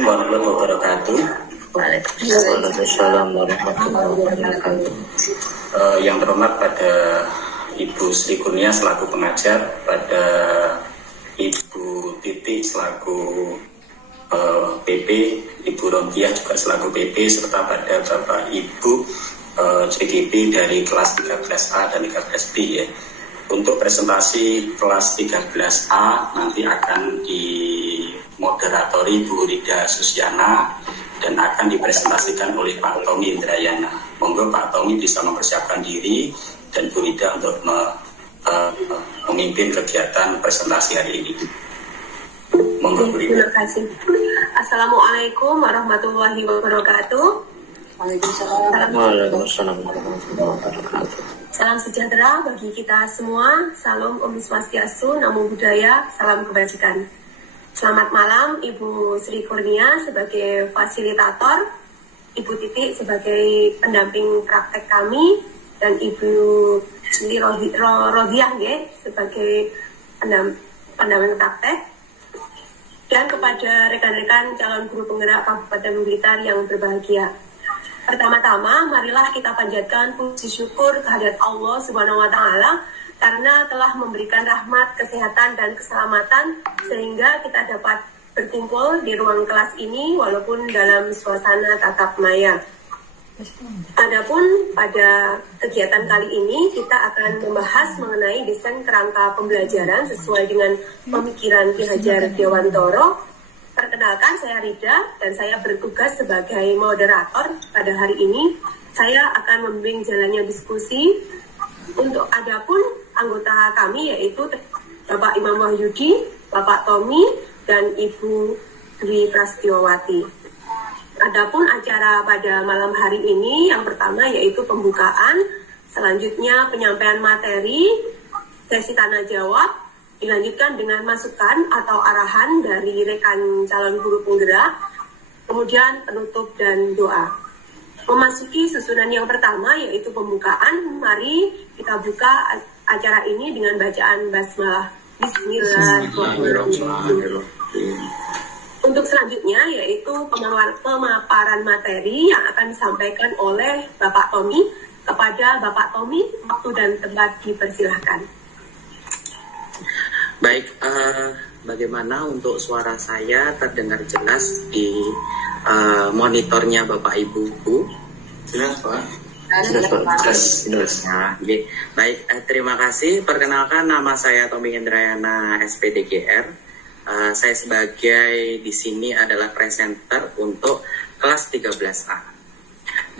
Assalamualaikum warahmatullahi wabarakatuh. Waalaikumsalam warahmatullahi wabarakatuh. Yang terhormat pada Ibu Sri Kurnia selaku pengajar, pada Ibu Titi selaku PP, Ibu Romdiah juga selaku PP, serta pada Bapak Ibu CGP dari kelas 13A dan 13B ya. Untuk presentasi kelas 13A nanti akan dimoderatori Bu Rida Susiana dan akan dipresentasikan oleh Pak Tommy Indrayana. Monggo Pak Tommy bisa mempersiapkan diri dan Bu Rida untuk memimpin kegiatan presentasi hari ini. Monggo Bu Rida. Terima kasih. Assalamualaikum warahmatullahi wabarakatuh. Waalaikumsalam warahmatullahi wabarakatuh. Salam sejahtera bagi kita semua. Salam Om Swastiastu, Namo Buddhaya, salam kebajikan. Selamat malam Ibu Sri Kurnia sebagai fasilitator, Ibu Titi sebagai pendamping praktek kami, dan Ibu Sri Rodiah sebagai pendamping praktek. Dan kepada rekan-rekan calon guru penggerak Kabupaten Blitar yang berbahagia. Pertama-tama, marilah kita panjatkan puji syukur kehadirat Allah Subhanahu wa Ta'ala karena telah memberikan rahmat, kesehatan, dan keselamatan sehingga kita dapat berkumpul di ruang kelas ini walaupun dalam suasana tatap maya. Adapun pada kegiatan kali ini kita akan membahas mengenai desain kerangka pembelajaran sesuai dengan pemikiran Ki Hajar Dewantoro. Perkenalkan, saya Rida dan saya bertugas sebagai moderator pada hari ini. Saya akan membimbing jalannya diskusi. Untuk adapun anggota kami yaitu Bapak Imam Wahyudi, Bapak Tommy, dan Ibu Dwi Prastiowati. Adapun acara pada malam hari ini yang pertama yaitu pembukaan, selanjutnya penyampaian materi, sesi tanya jawab, dilanjutkan dengan masukan atau arahan dari rekan calon guru penggerak, kemudian penutup dan doa. Memasuki susunan yang pertama yaitu pembukaan, mari kita buka acara ini dengan bacaan basmalah. Bismillahirrahmanirrahim. Untuk selanjutnya yaitu pemaparan materi yang akan disampaikan oleh Bapak Tommy. Kepada Bapak Tommy, waktu dan tempat dipersilahkan. Baik, bagaimana untuk suara saya terdengar jelas di monitornya Bapak Ibu? Jelas Pak. Jelas. Nah, baik, terima kasih. Perkenalkan, nama saya Tommy Indrayana, SPDGR. Saya sebagai di sini adalah presenter untuk kelas 13A.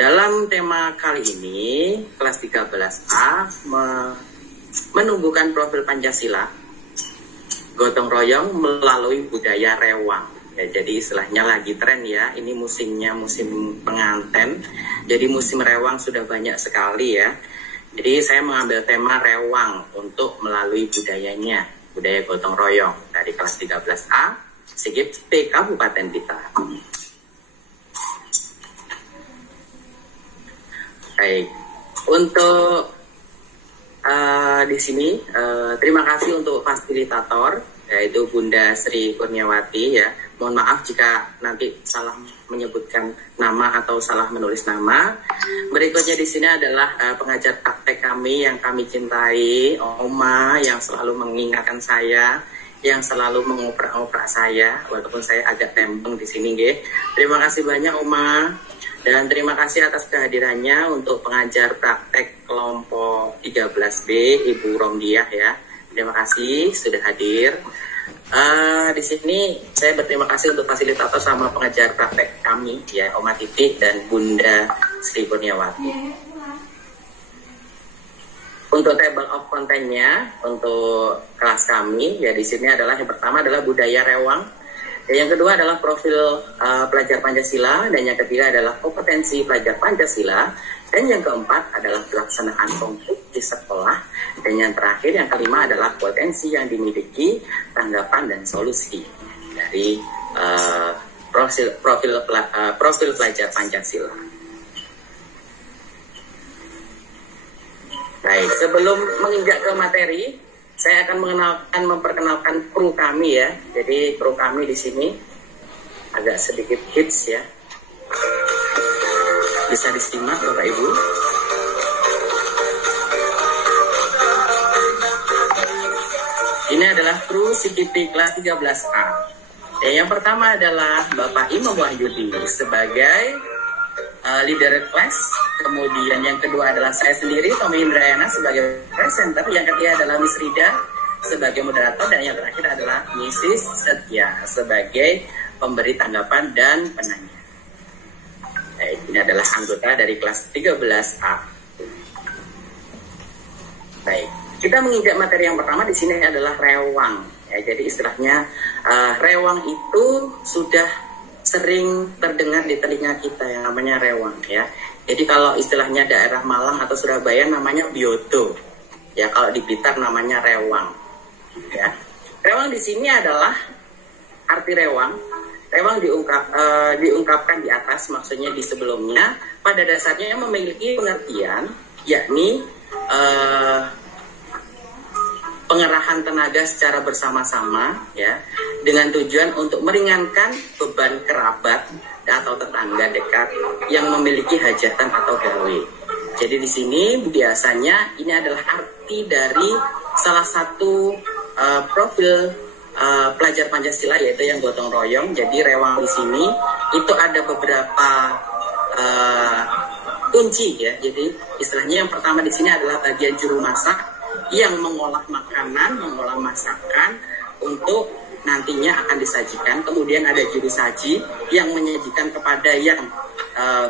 Dalam tema kali ini, kelas 13A menumbuhkan profil Pancasila, gotong royong melalui budaya rewang. Ya, jadi istilahnya lagi tren ya. Ini musimnya musim penganten. Jadi musim rewang sudah banyak sekali ya. Jadi saya mengambil tema rewang untuk melalui budayanya, budaya gotong royong dari kelas 13A SIGIP Kabupaten Blitar. Baik. Untuk di sini terima kasih untuk fasilitator yaitu Bunda Sri Kurniawati ya. Mohon maaf jika nanti salah menyebutkan nama atau salah menulis nama. Berikutnya di sini adalah pengajar praktek kami yang kami cintai, Oma yang selalu mengingatkan saya, yang selalu mengoprak-oprak saya walaupun saya agak tembeng di sini nggih. Terima kasih banyak Oma. Dan terima kasih atas kehadirannya untuk pengajar praktek kelompok 13B, Ibu Romdiah ya. Terima kasih sudah hadir. Di sini saya berterima kasih untuk fasilitator sama pengajar praktek kami ya, Oma Titi dan Bunda Sri Kurniawati. Untuk table of content-nya untuk kelas kami ya, di sini adalah yang pertama adalah budaya rewang. Yang kedua adalah profil pelajar Pancasila, dan yang ketiga adalah kompetensi pelajar Pancasila, dan yang keempat adalah pelaksanaan konflik di sekolah, dan yang terakhir yang kelima adalah potensi yang dimiliki, tanggapan dan solusi dari profil pelajar Pancasila. Baik, sebelum menginjak ke materi, saya akan memperkenalkan kru kami ya. Jadi kru kami di sini agak sedikit hits ya. Bisa disimak Bapak Ibu. Ini adalah kru CGP kelas 13A. Yang pertama adalah Bapak Imam Wahyudi sebagai leader kelas. Kemudian yang kedua adalah saya sendiri, Tommy Indrayana sebagai presenter. Yang ketiga adalah Miss Rida sebagai moderator. Dan yang terakhir adalah Mrs. Setia sebagai pemberi tanggapan dan penanya. Ini adalah anggota dari kelas 13A. Baik, kita menginjak materi yang pertama di sini adalah rewang. Ya, jadi istilahnya rewang itu sudah sering terdengar di telinga kita yang namanya rewang ya. Jadi kalau istilahnya daerah Malang atau Surabaya namanya biodo. Ya, kalau di Blitar namanya rewang. Ya. Rewang di sini adalah arti rewang. Rewang diungkapkan di atas, maksudnya di sebelumnya, pada dasarnya memiliki pengertian, yakni pengerahan tenaga secara bersama-sama, ya, dengan tujuan untuk meringankan beban kerabat atau tetangga dekat yang memiliki hajatan atau gawe. Jadi di sini biasanya ini adalah arti dari salah satu profil pelajar Pancasila, yaitu yang gotong royong. Jadi rewang di sini itu ada beberapa kunci ya. Jadi istilahnya yang pertama di sini adalah bagian juru masak yang mengolah makanan, mengolah masakan untuk nantinya akan disajikan. Kemudian ada juru saji yang menyajikan kepada yang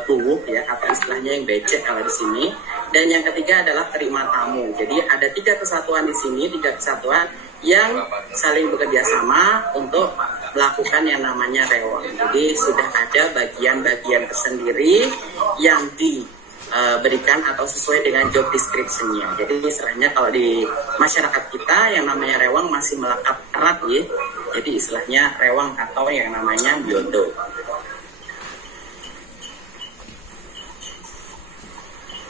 buwuh ya, atau istilahnya yang becek kalau di sini. Dan yang ketiga adalah terima tamu. Jadi ada 3 kesatuan di sini, 3 kesatuan yang saling bekerja sama untuk melakukan yang namanya rewang. Jadi sudah ada bagian-bagian tersendiri yang diberikan atau sesuai dengan job description-nya. Jadi istilahnya kalau di masyarakat kita yang namanya rewang masih melekat erat ya. Jadi istilahnya rewang atau yang namanya biodo.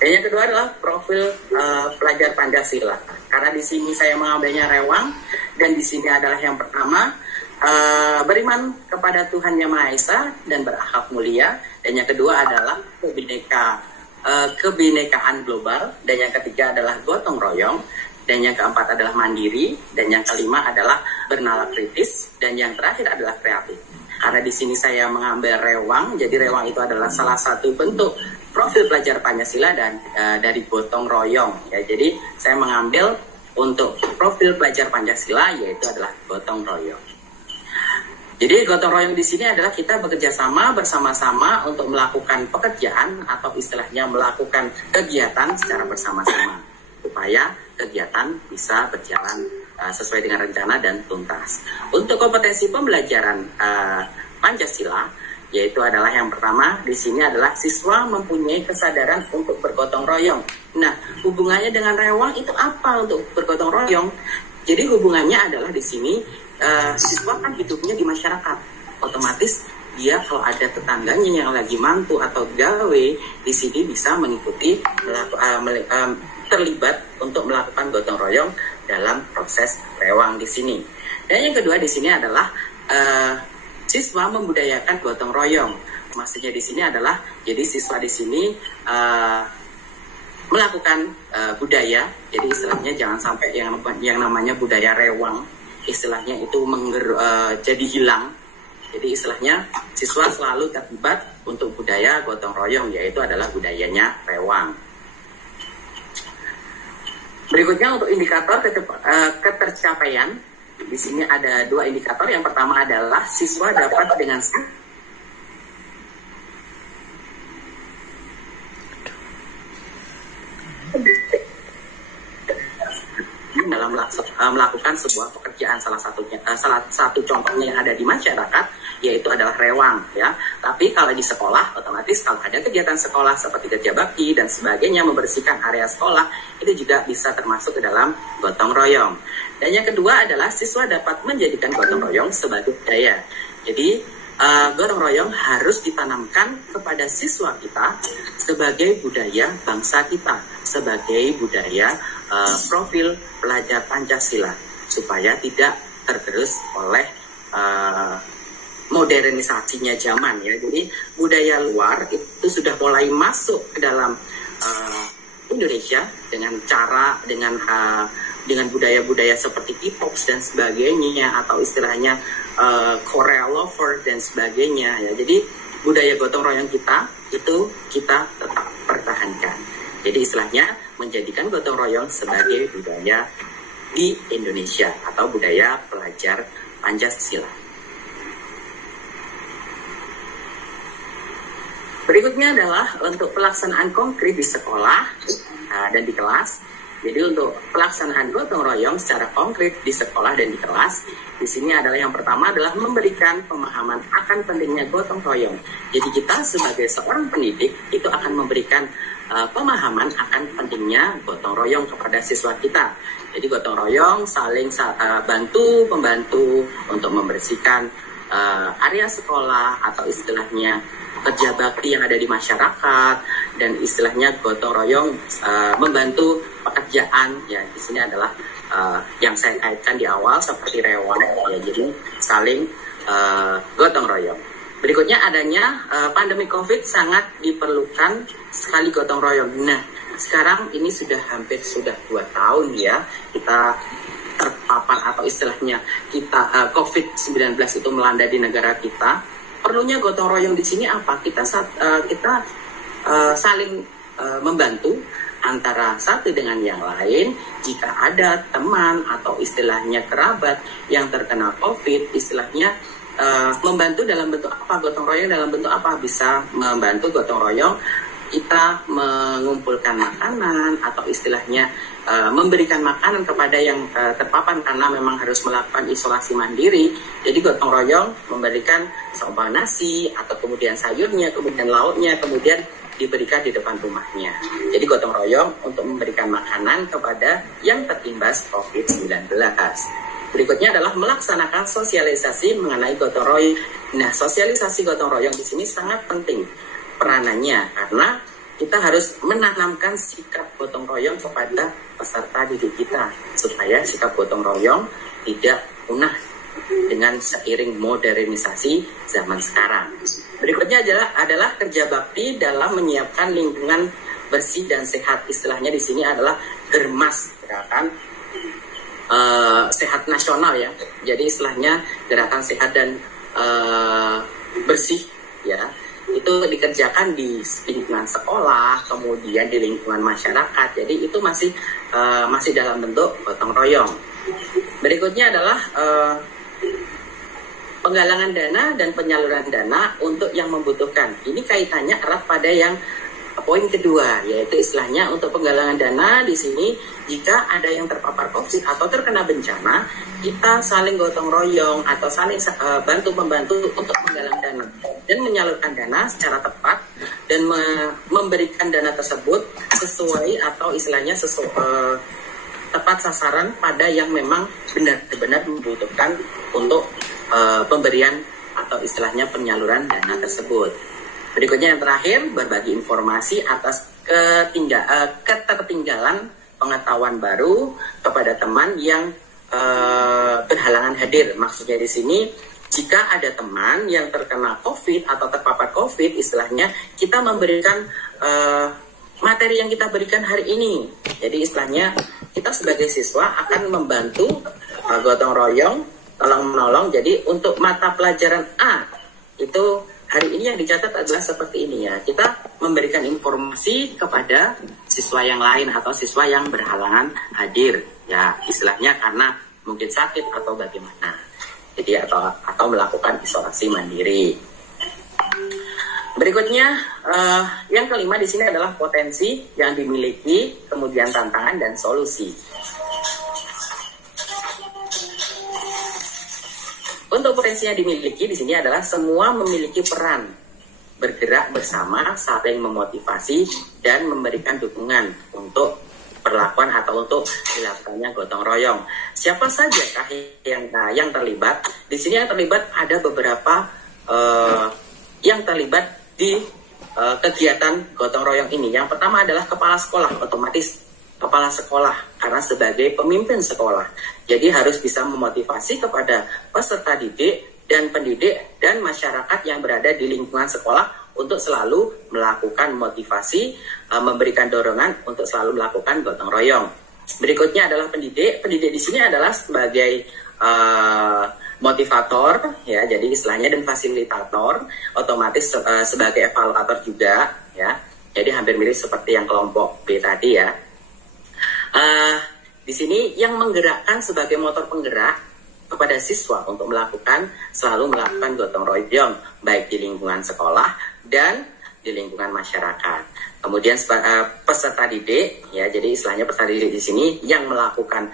Dan yang kedua adalah profil pelajar Pancasila. Karena di sini saya mengambilnya rewang, dan di sini adalah yang pertama beriman kepada Tuhan Yang Maha Esa dan berakhlak mulia. Dan yang kedua adalah kebinekaan global. Dan yang ketiga adalah gotong royong. Dan yang keempat adalah mandiri. Dan yang kelima adalah bernalar kritis. Dan yang terakhir adalah kreatif. Karena di sini saya mengambil rewang, jadi rewang itu adalah salah satu bentuk profil pelajar Pancasila dan dari gotong royong. Ya, jadi saya mengambil untuk profil pelajar Pancasila yaitu adalah gotong royong. Jadi gotong royong di sini adalah kita bekerja sama bersama-sama untuk melakukan pekerjaan atau istilahnya melakukan kegiatan secara bersama-sama supaya kegiatan bisa berjalan sesuai dengan rencana dan tuntas. Untuk kompetensi pembelajaran Pancasila, yaitu adalah yang pertama di sini adalah siswa mempunyai kesadaran untuk bergotong royong. Nah, hubungannya dengan rewang itu apa untuk bergotong royong? Jadi hubungannya adalah di sini siswa kan hidupnya di masyarakat, otomatis dia kalau ada tetangganya yang lagi mantu atau gawe di sini bisa mengikuti terlibat untuk melakukan gotong royong dalam proses rewang di sini. Dan yang kedua di sini adalah siswa membudayakan gotong royong. Maksudnya di sini adalah jadi siswa di sini melakukan budaya. Jadi istilahnya jangan sampai yang namanya budaya rewang istilahnya itu jadi hilang. Jadi istilahnya siswa selalu terlibat untuk budaya gotong royong, yaitu adalah budayanya rewang. Berikutnya untuk indikator ketercapaian, di sini ada 2 indikator. Yang pertama adalah siswa dapat dengan dalam melakukan sebuah pekerjaan, salah satu contohnya yang ada di masyarakat yaitu adalah rewang ya. Tapi kalau di sekolah otomatis kalau ada kegiatan sekolah seperti kerja bakti dan sebagainya, membersihkan area sekolah, itu juga bisa termasuk ke dalam gotong royong. Dan yang kedua adalah siswa dapat menjadikan gotong royong sebagai budaya. Jadi gotong royong harus ditanamkan kepada siswa kita sebagai budaya bangsa kita, sebagai budaya profil pelajar Pancasila, supaya tidak tergerus oleh modernisasinya zaman ya. Jadi budaya luar itu sudah mulai masuk ke dalam Indonesia dengan budaya-budaya seperti K-pop dan sebagainya, atau istilahnya Korea lover dan sebagainya ya. Jadi budaya gotong royong kita itu kita tetap pertahankan. Jadi istilahnya menjadikan gotong royong sebagai budaya di Indonesia atau budaya pelajar Pancasila. Berikutnya adalah untuk pelaksanaan konkret di sekolah dan di kelas. Jadi untuk pelaksanaan gotong royong secara konkret di sekolah dan di kelas, di sini adalah yang pertama adalah memberikan pemahaman akan pentingnya gotong royong. Jadi kita sebagai seorang pendidik itu akan memberikan pemahaman akan pentingnya gotong royong kepada siswa kita. Jadi gotong royong saling bantu membantu untuk membersihkan area sekolah atau istilahnya kerja bakti yang ada di masyarakat, dan istilahnya gotong royong membantu pekerjaan ya. Di sini adalah yang saya kaitkan di awal seperti rewan ya, jadi saling gotong royong. Berikutnya adanya pandemi COVID sangat diperlukan sekali gotong royong. Nah, sekarang ini hampir 2 tahun ya kita terpapar atau istilahnya kita COVID-19 itu melanda di negara kita. Perlunya gotong royong di sini apa? Kita saling membantu antara satu dengan yang lain. Jika ada teman atau istilahnya kerabat yang terkena COVID, istilahnya membantu dalam bentuk apa? Gotong royong dalam bentuk apa? Bisa membantu gotong royong kita mengumpulkan makanan atau istilahnya memberikan makanan kepada yang terpapar karena memang harus melakukan isolasi mandiri. Jadi gotong royong memberikan seumpama nasi atau kemudian sayurnya, kemudian lauknya, kemudian diberikan di depan rumahnya. Jadi gotong royong untuk memberikan makanan kepada yang terimbas COVID-19. Berikutnya adalah melaksanakan sosialisasi mengenai gotong royong. Nah, sosialisasi gotong royong di sini sangat penting peranannya, karena kita harus menanamkan sikap gotong royong kepada peserta didik kita supaya sikap gotong royong tidak punah dengan seiring modernisasi zaman sekarang. Berikutnya adalah kerja bakti dalam menyiapkan lingkungan bersih dan sehat. Istilahnya di sini adalah Germas, gerakan sehat nasional ya. Jadi istilahnya gerakan sehat dan bersih ya. Itu dikerjakan di lingkungan sekolah, kemudian di lingkungan masyarakat. Jadi itu masih dalam bentuk gotong royong. Berikutnya adalah penggalangan dana dan penyaluran dana untuk yang membutuhkan. Ini kaitannya erat pada yang poin kedua, yaitu istilahnya untuk penggalangan dana di sini. Jika ada yang terpapar COVID atau terkena bencana, kita saling gotong royong atau saling bantu-membantu untuk menggalang dana dan menyalurkan dana secara tepat dan memberikan dana tersebut sesuai atau istilahnya tepat sasaran pada yang memang benar-benar membutuhkan untuk pemberian atau istilahnya penyaluran dana tersebut. Berikutnya yang terakhir, berbagi informasi atas ketertinggalan pengetahuan baru kepada teman yang berhalangan hadir. Maksudnya di sini, jika ada teman yang terkena COVID atau terpapar COVID, istilahnya kita memberikan materi yang kita berikan hari ini. Jadi istilahnya kita sebagai siswa akan membantu gotong royong, tolong menolong. Jadi untuk mata pelajaran A itu hari ini yang dicatat adalah seperti ini ya. Kita memberikan informasi kepada siswa yang lain atau siswa yang berhalangan hadir ya, istilahnya karena mungkin sakit atau bagaimana. Jadi atau melakukan isolasi mandiri. Berikutnya yang kelima di sini adalah potensi yang dimiliki, kemudian tantangan dan solusi. Untuk potensi yang dimiliki di sini adalah semua memiliki peran bergerak bersama, saling memotivasi dan memberikan dukungan untuk perlakuan atau untuk dilakukannya gotong royong. Siapa saja yang terlibat? Di sini yang terlibat ada beberapa yang terlibat di kegiatan gotong royong ini. Yang pertama adalah kepala sekolah, otomatis kepala sekolah karena sebagai pemimpin sekolah. Jadi harus bisa memotivasi kepada peserta didik dan pendidik dan masyarakat yang berada di lingkungan sekolah untuk selalu melakukan motivasi, memberikan dorongan untuk selalu melakukan gotong royong. Berikutnya adalah pendidik. Pendidik di sini adalah sebagai motivator, ya, jadi istilahnya, dan fasilitator, otomatis sebagai evaluator juga, ya. Jadi hampir mirip seperti yang kelompok B tadi, ya. Di sini yang menggerakkan sebagai motor penggerak kepada siswa untuk selalu melakukan gotong royong baik di lingkungan sekolah dan di lingkungan masyarakat. Kemudian peserta didik, ya, jadi istilahnya peserta didik di sini yang melakukan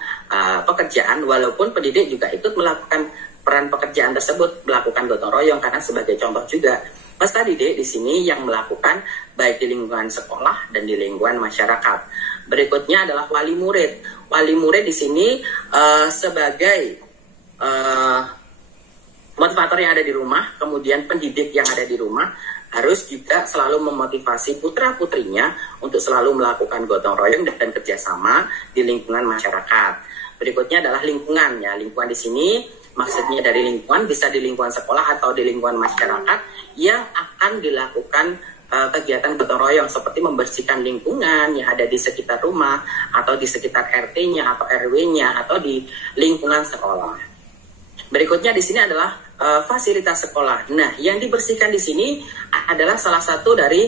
pekerjaan, walaupun pendidik juga ikut melakukan peran pekerjaan tersebut, melakukan gotong royong, karena sebagai contoh juga peserta didik di sini yang melakukan baik di lingkungan sekolah dan di lingkungan masyarakat. Berikutnya adalah wali murid. Wali murid di sini sebagai motivator yang ada di rumah, kemudian pendidik yang ada di rumah harus juga selalu memotivasi putra-putrinya untuk selalu melakukan gotong royong dan kerjasama di lingkungan masyarakat. Berikutnya adalah lingkungan, ya. Lingkungan di sini maksudnya dari lingkungan bisa di lingkungan sekolah atau di lingkungan masyarakat yang akan dilakukan kegiatan gotong royong seperti membersihkan lingkungan yang ada di sekitar rumah atau di sekitar RT-nya atau RW-nya atau di lingkungan sekolah. Berikutnya di sini adalah fasilitas sekolah. Nah, yang dibersihkan di sini adalah salah satu dari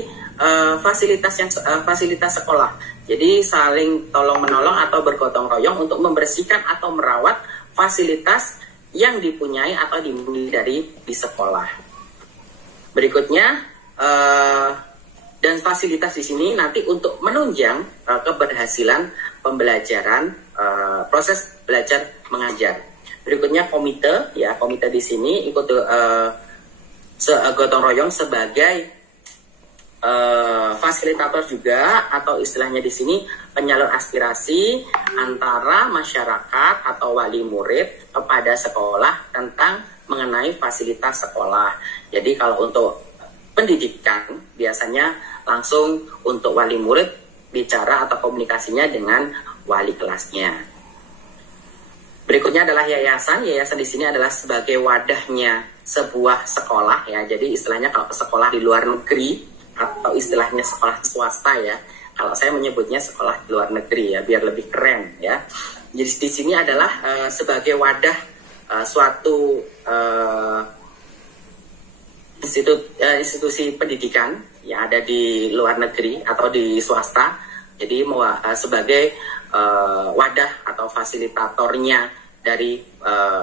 fasilitas sekolah. Jadi saling tolong menolong atau bergotong royong untuk membersihkan atau merawat fasilitas yang dipunyai atau dimiliki di sekolah. Berikutnya dan fasilitas di sini nanti untuk menunjang keberhasilan pembelajaran, proses belajar mengajar. Berikutnya komite, ya, komite di sini ikut gotong royong sebagai fasilitator juga, atau istilahnya di sini penyalur aspirasi antara masyarakat atau wali murid kepada sekolah tentang mengenai fasilitas sekolah. Jadi kalau untuk pendidikan biasanya langsung untuk wali murid bicara atau komunikasinya dengan wali kelasnya. Berikutnya adalah yayasan. Yayasan di sini adalah sebagai wadahnya sebuah sekolah, ya. Jadi istilahnya kalau sekolah di luar negeri atau istilahnya sekolah swasta, ya. Kalau saya menyebutnya sekolah di luar negeri, ya, biar lebih keren, ya. Jadi di sini adalah sebagai wadah suatu institusi pendidikan yang ada di luar negeri atau di swasta. Jadi sebagai wadah atau fasilitatornya dari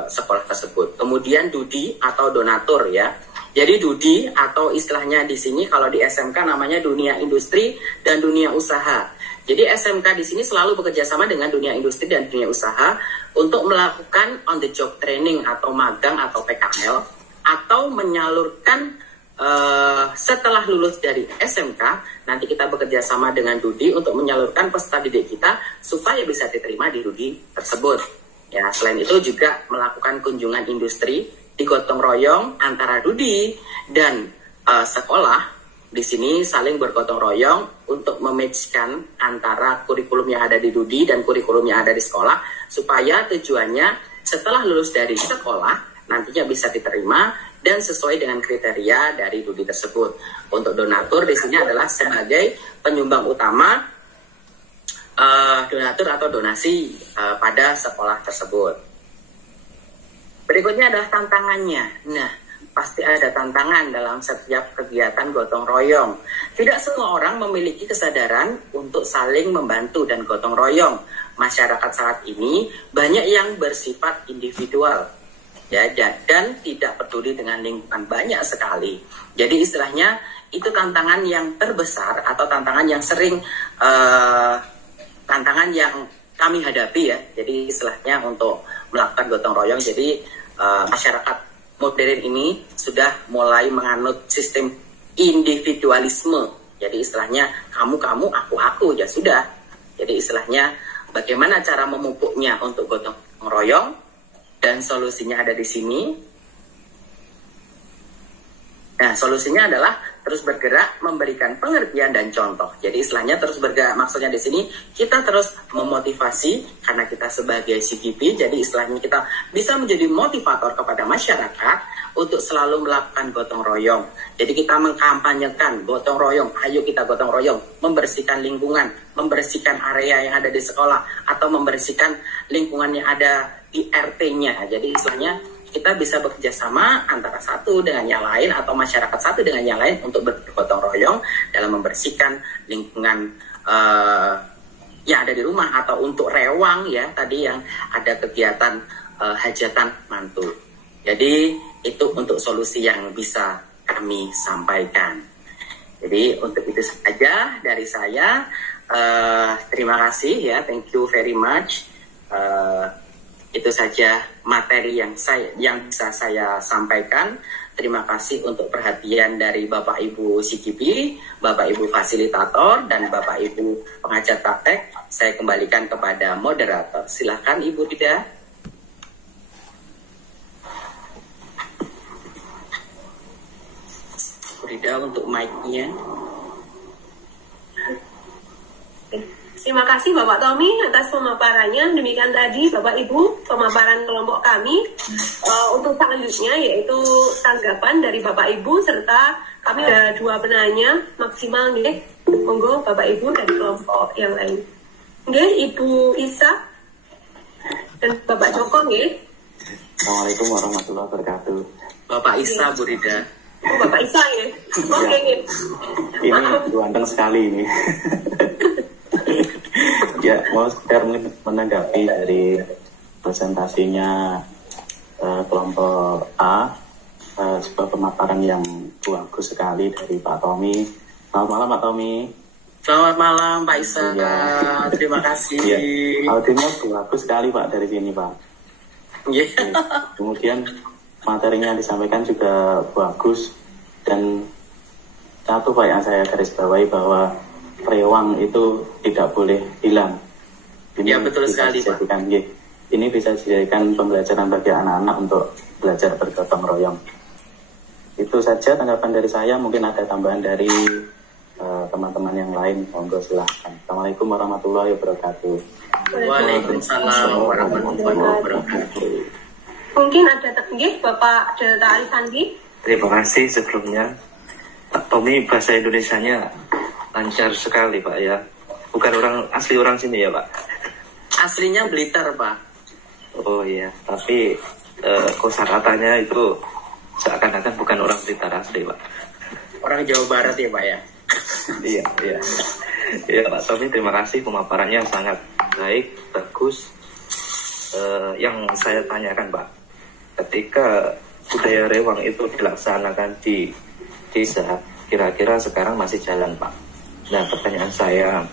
sekolah tersebut. Kemudian DUDI atau donatur, ya. Jadi DUDI atau istilahnya di sini kalau di SMK namanya dunia industri dan dunia usaha. Jadi SMK di sini selalu bekerja sama dengan dunia industri dan dunia usaha untuk melakukan on the job training atau magang atau PKL, atau menyalurkan setelah lulus dari SMK, nanti kita bekerja sama dengan DUDI untuk menyalurkan peserta didik kita supaya bisa diterima di DUDI tersebut. Ya, selain itu juga melakukan kunjungan industri, digotong royong antara DUDI dan sekolah. Di sini saling bergotong royong untuk mematchkan antara kurikulum yang ada di DUDI dan kurikulum yang ada di sekolah, supaya tujuannya setelah lulus dari sekolah nantinya bisa diterima dan sesuai dengan kriteria dari DUDI tersebut. Untuk donatur di sini adalah sebagai penyumbang utama donatur atau donasi pada sekolah tersebut. Berikutnya adalah tantangannya. Nah, pasti ada tantangan dalam setiap kegiatan gotong royong. Tidak semua orang memiliki kesadaran untuk saling membantu dan gotong royong. Masyarakat saat ini banyak yang bersifat individual, ya, dan tidak peduli dengan lingkungan, banyak sekali. Jadi istilahnya itu tantangan yang terbesar atau tantangan yang sering tantangan yang kami hadapi, ya. Jadi istilahnya untuk melakukan gotong royong. Jadi masyarakat modern ini sudah mulai menganut sistem individualisme. Jadi istilahnya kamu, aku, ya sudah. Jadi istilahnya bagaimana cara memupuknya untuk gotong royong, dan solusinya ada di sini. Nah, solusinya adalah terus bergerak, memberikan pengertian dan contoh. Jadi istilahnya terus bergerak, maksudnya di sini kita terus memotivasi karena kita sebagai CGP. Jadi istilahnya kita bisa menjadi motivator kepada masyarakat untuk selalu melakukan gotong royong. Jadi kita mengkampanyekan gotong royong, ayo kita gotong royong, membersihkan lingkungan, membersihkan area yang ada di sekolah, atau membersihkan lingkungan yang ada di RT-nya. Jadi istilahnya kita bisa bekerja sama antara satu dengan yang lain, atau masyarakat satu dengan yang lain untuk bergotong royong dalam membersihkan lingkungan yang ada di rumah, atau untuk rewang ya tadi yang ada kegiatan hajatan mantu. Jadi itu untuk solusi yang bisa kami sampaikan. Jadi untuk itu saja dari saya. Terima kasih ya, thank you very much. Itu saja materi yang bisa saya sampaikan. Terima kasih untuk perhatian dari Bapak Ibu CGP, Bapak Ibu fasilitator, dan Bapak Ibu pengajar praktek. Saya kembalikan kepada moderator. Silakan Ibu Rida. Rida untuk mic-nya. Terima kasih Bapak Tommy atas pemaparannya. Demikian tadi Bapak Ibu pemaparan kelompok kami. Untuk selanjutnya yaitu tanggapan dari Bapak Ibu, serta kami ada 2 penanya maksimal nih. Monggo Bapak Ibu dari kelompok yang lain. Nggih, Ibu Isa dan Bapak Joko nggih. Assalamualaikum warahmatullahi wabarakatuh. Bapak Isa, Bu Rida. Oh, Bapak Isa ya. Oke, nggih. Ini ganteng sekali ini. Ya, mau sekedar menanggapi dari presentasinya kelompok A, sebuah pemaparan yang bagus sekali dari Pak Tommy. Selamat malam Pak Tommy. Selamat malam Pak Isa. Ya. Terima kasih. Ya, audionya bagus sekali Pak dari sini Pak. Yeah. Kemudian materinya yang disampaikan juga bagus, dan satu Pak yang saya garis bawahi bahwa rewang itu tidak boleh hilang. Ini ya betul sekali Pak. Ini bisa dijadikan pembelajaran bagi anak-anak untuk belajar bergotong royong. Itu saja tanggapan dari saya. Mungkin ada tambahan dari teman-teman yang lain. Monggo silahkan. Assalamualaikum warahmatullahi wabarakatuh. Waalaikumsalam warahmatullahi wabarakatuh. Mungkin ada Bapak Delta Arisandi. Terima kasih sebelumnya. Pak Tommy bahasa Indonesianya lancar sekali Pak ya. Bukan asli orang sini ya Pak? Aslinya Blitar Pak. Oh iya, tapi kosakatanya itu seakan-akan bukan orang Blitar asli Pak. Orang Jawa Barat ya Pak ya? Iya. Ya Pak Tommy, terima kasih pemaparannya sangat baik, bagus. Yang saya tanyakan Pak, ketika budaya rewang itu dilaksanakan di desa, kira-kira sekarang masih jalan Pak. Nah pertanyaan saya,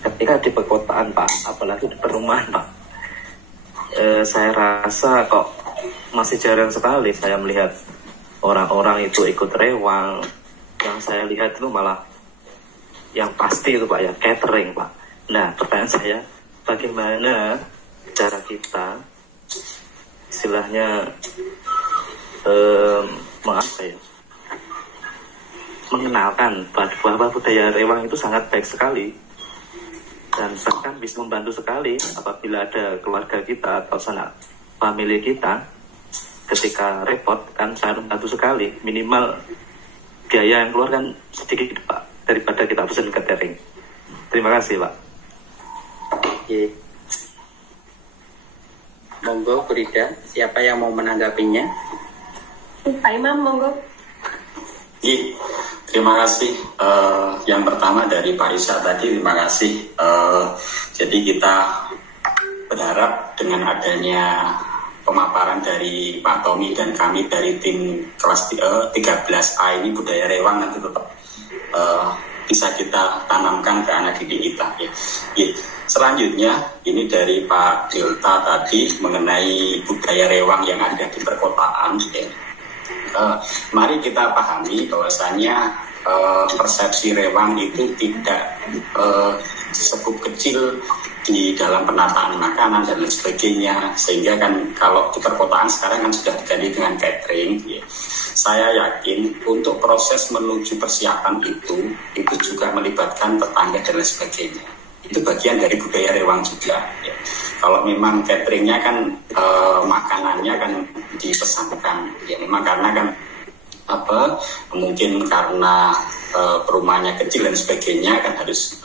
ketika di perkotaan Pak, apalagi di perumahan Pak, saya rasa kok masih jarang sekali saya melihat orang-orang itu ikut rewang. Yang saya lihat itu malah yang pasti itu Pak ya, catering Pak. Nah pertanyaan saya, bagaimana cara kita istilahnya mengenalkan bahwa budaya rewang itu sangat baik sekali, dan bahkan bisa membantu sekali apabila ada keluarga kita atau sanak famili kita ketika repot, kan sangat membantu sekali. Minimal biaya yang keluar kan sedikit Pak daripada kita pesan catering. Terima kasih Pak. Oke. Monggo Bu Rida, siapa yang mau menanggapinya? Pak Imam, monggo. Iya, terima kasih. Yang pertama dari Pak Isa tadi, terima kasih. Jadi kita berharap dengan adanya pemaparan dari Pak Tommy dan kami dari tim kelas 13A ini, budaya rewang nanti tetap bisa kita tanamkan ke anak didik kita. Ya. Selanjutnya ini dari Pak Delta tadi mengenai budaya rewang yang ada di perkotaan. Ya. Mari kita pahami bahwasanya persepsi rewang itu tidak sekup kecil di dalam penataan makanan dan lain sebagainya, sehingga kan kalau di perkotaan sekarang kan sudah diganti dengan catering ya. Saya yakin untuk proses menuju persiapan itu juga melibatkan tetangga dan lain sebagainya. Itu bagian dari budaya rewang juga ya. Kalau memang cateringnya kan makanannya kan dipesankan, ya memang karena kan mungkin karena perumahannya kecil dan sebagainya kan harus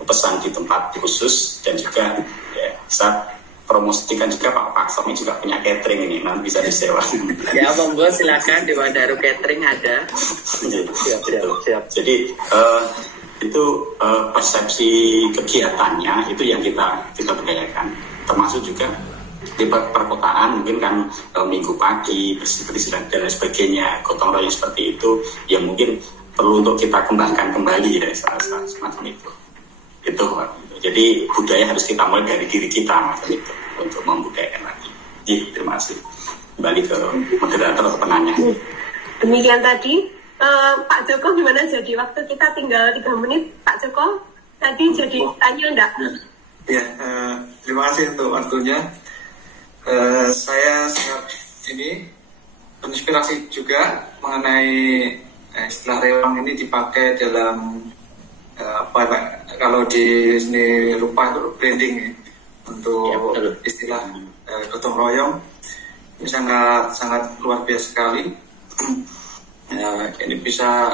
pesan di tempat khusus, dan juga ya, saya promosikan juga Pak Somi juga punya catering ini, nanti bisa disewa. Ya monggo silakan di Wadaru Catering ada. Siap. Jadi itu persepsi kegiatannya itu yang kita berdayakan, termasuk juga di perkotaan mungkin kan minggu pagi bersih-bersih dan lain sebagainya, gotong royong seperti itu yang mungkin perlu untuk kita kembangkan kembali ya, semacam itu. Jadi budaya harus kita mulai dari diri kita macam itu untuk membudayakan lagi. Terima kasih. Kembali ke moderator atau penanya. Demikian tadi. Pak Joko gimana, jadi waktu kita tinggal 3 menit, Pak Joko tadi jadi tanya enggak? Ya, terima kasih untuk waktunya. Saya sangat terinspirasi juga mengenai istilah rewang ini dipakai dalam kalau di seni rupa itu branding ya, untuk istilah gotong royong ini sangat luar biasa sekali. Ya, ini bisa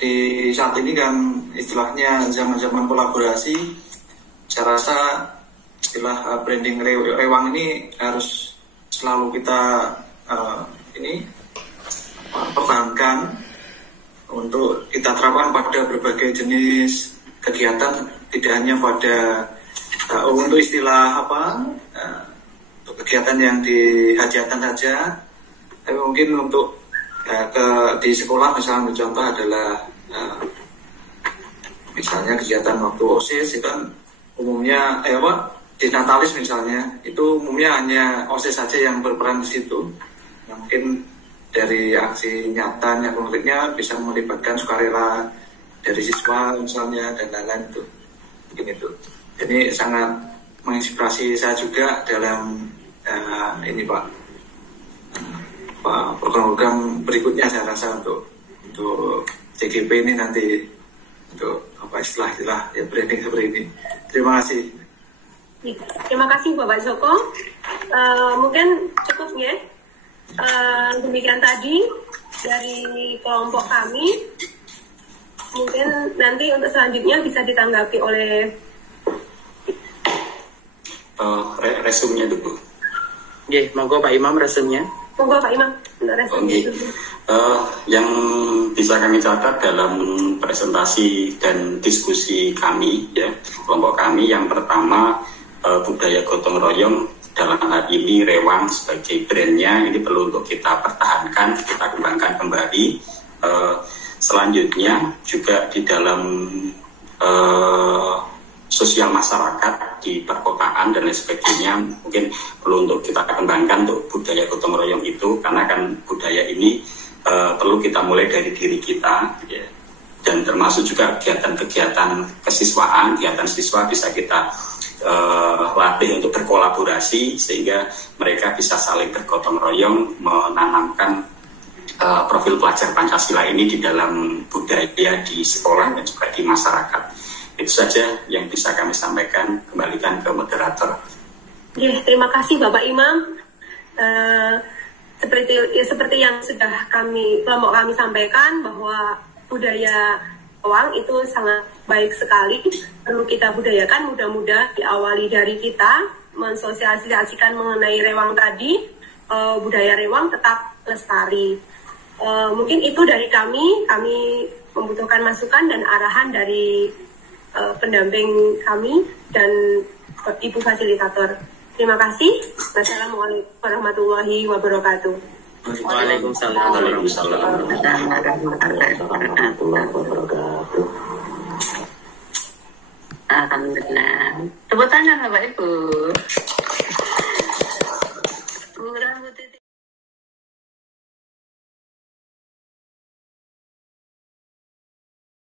di saat ini kan istilahnya zaman-zaman kolaborasi. Saya rasa istilah branding rewang ini harus selalu kita pertahankan untuk kita terapkan pada berbagai jenis kegiatan, tidak hanya pada untuk istilah untuk kegiatan yang di hajatan saja. Tapi mungkin untuk di sekolah misalnya contoh adalah misalnya kegiatan waktu OSIS itu kan umumnya di Natalis misalnya itu umumnya hanya OSIS saja yang berperan di situ. Nah, mungkin dari aksi nyata yang konkretnya bisa melibatkan sukarela dari siswa misalnya dan lain-lain itu. Mungkin itu. Jadi sangat menginspirasi saya juga dalam ini Pak. Program-program berikutnya saya rasa untuk CGP ini nanti untuk istilah ya branding seperti ini. Terima kasih. Terima kasih Bapak Joko. Mungkin cukup ya. Demikian tadi dari kelompok kami. Mungkin nanti untuk selanjutnya bisa ditanggapi oleh resumnya dulu. Oke, monggo Pak Imam resumnya. Monggo Pak Imam. Yang bisa kami catat dalam presentasi dan diskusi kami ya, kelompok kami yang pertama budaya gotong royong dalam hal ini rewang sebagai brandnya ini perlu untuk kita pertahankan, kita kembangkan kembali. Selanjutnya juga di dalam sosial masyarakat di perkotaan dan lain sebagainya mungkin perlu untuk kita kembangkan untuk budaya gotong royong itu, karena kan budaya ini perlu kita mulai dari diri kita ya. Dan termasuk juga kegiatan-kegiatan kesiswaan, kegiatan siswa bisa kita latih untuk berkolaborasi sehingga mereka bisa saling bergotong royong menanamkan profil pelajar Pancasila ini di dalam budaya di sekolah dan juga di masyarakat. Itu saja yang bisa kami sampaikan. Kembalikan ke moderator. Ya, terima kasih Bapak Imam. Seperti yang sudah kelompok kami sampaikan bahwa budaya rewang itu sangat baik sekali, perlu kita budayakan. Mudah-mudahan diawali dari kita mensosialisasikan mengenai rewang tadi, budaya rewang tetap lestari. Mungkin itu dari kami membutuhkan masukan dan arahan dari pendamping kami dan Ibu Fasilitator. Terima kasih. Wassalamualaikum warahmatullahi wabarakatuh. Waalaikumsalam warahmatullahi wabarakatuh. Alhamdulillah. Tepuk tangan Bapak Ibu.